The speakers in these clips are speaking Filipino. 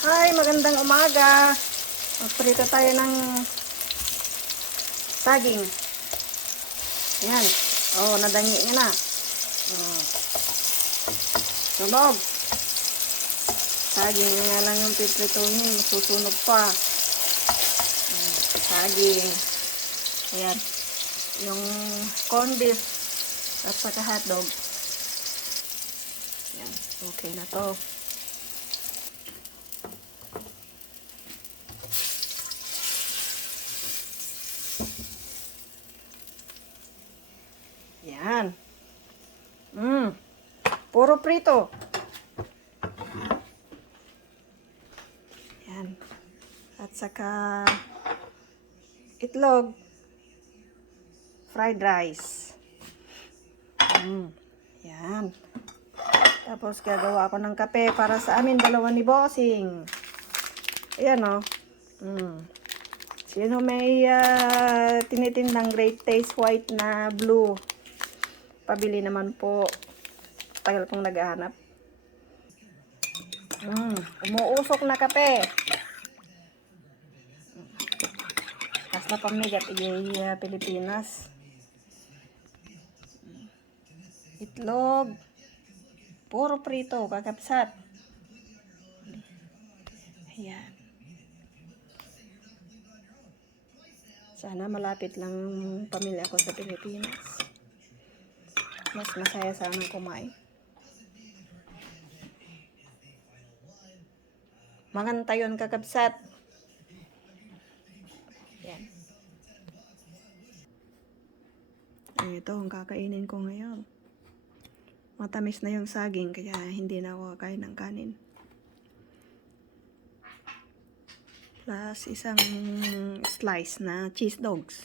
Hi, magandang umaga. Magprito tayo ng saging. Ayan. Oh, nadangi niya na. Oh. Sunog. Saging nga lang yung piprituhin. Masusunog pa. Saging. Ayan. Yung corned beef at saka hotdog. Ayan. Okay na to. Yan. Puro prito. Yan. At saka itlog. Fried rice. Yan. Tapos gagawa ako ng kape para sa amin dalawa ni Bossing. Ayan o. Sino may tinitindang Great Taste White na blue? Pabili naman po. Tagal kong naghahanap. Umuusok na kape. Kas na pamigat Pilipinas. Itlog. Puro prito, kakapsat. Ayan. Sana malapit lang pamilya ko sa Pilipinas. Mas masaya sana kumain. Mangantayon kakapsat. Yan. Ito ang kakainin ko ngayon. Matamis na yung saging kaya hindi na ako kakain ng kanin. Plus isang slice na cheese dogs.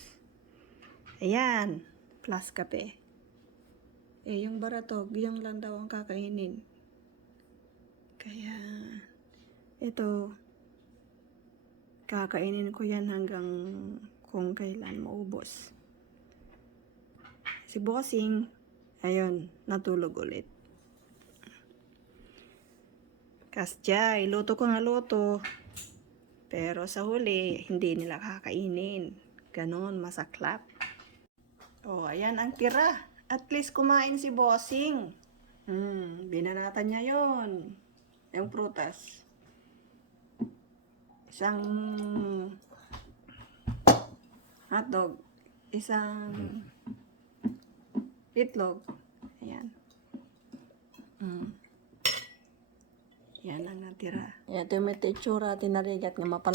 Ayan. Plus kape. Yung baratog, yung lang daw ang kakainin. Kaya ito kakainin ko yan hanggang kung kailan maubos. Si Bossing, ayun, natulog ulit. Kasya, iluto ko nga luto. Pero sa huli, hindi nila kakainin. Ganon, masaklap. Oh, ayan ang tira. At least kumain si Bossing. Binanatan niya yon. Yung prutas. Isang hotdog. Isang itlog. Ayan. Yan ang natira. Ito yung may titsura, tinarigat nga mapala.